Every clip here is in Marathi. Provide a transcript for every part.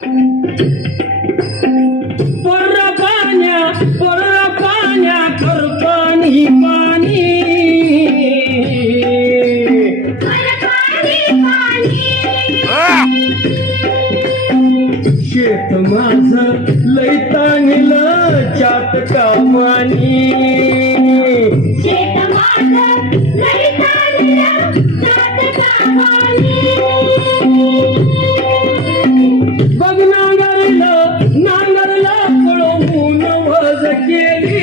पर्रा पाण्या कर पाणी पाणी शेत माझं लय तांगलं चाटका पाणी बघ नांगरला पळवून वज केली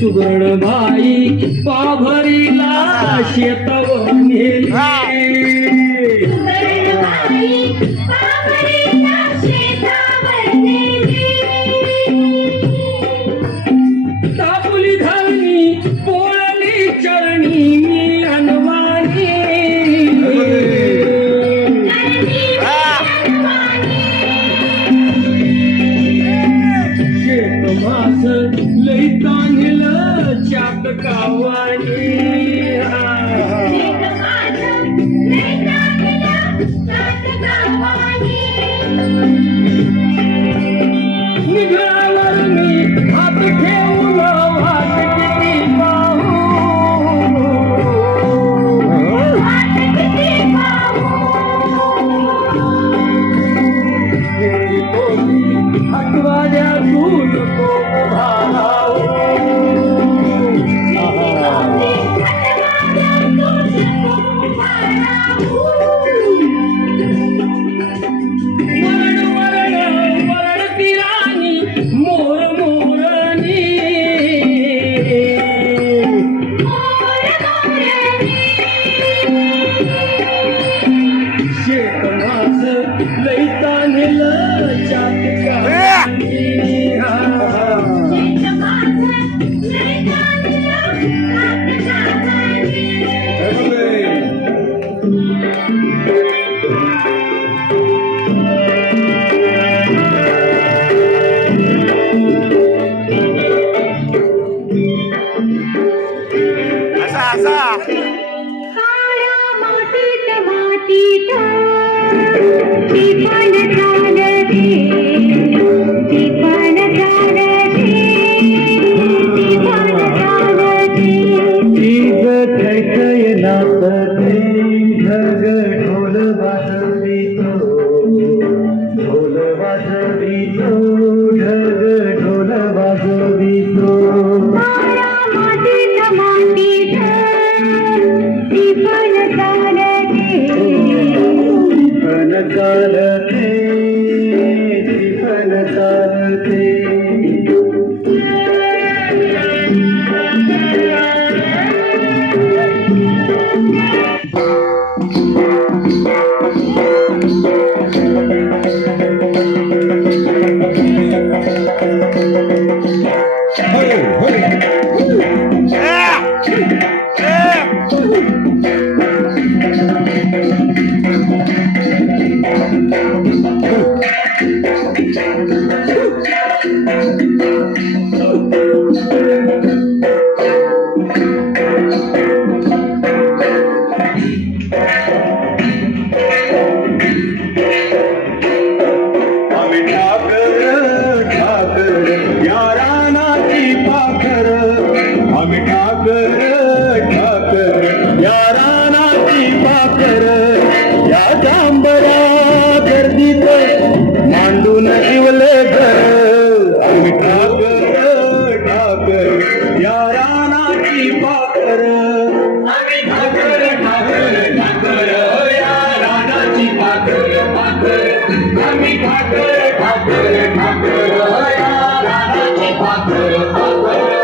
सुगरण बाई पाभरीला शेतावर नेली तापुली धरणी पोळली चरणी मी अनवाणी शेत मास लई तांगलं चाटकावाणी निघावर मी हात ठेवून वाट किती पाहू हटवाड्यातून तो भारावू वरण पिराणी मोर मोरणी शेत माझं लई तांगलं चाटकावाणी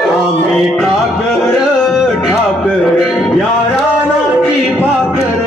आम्ही ठाकर ठाकर या रानाची पाखर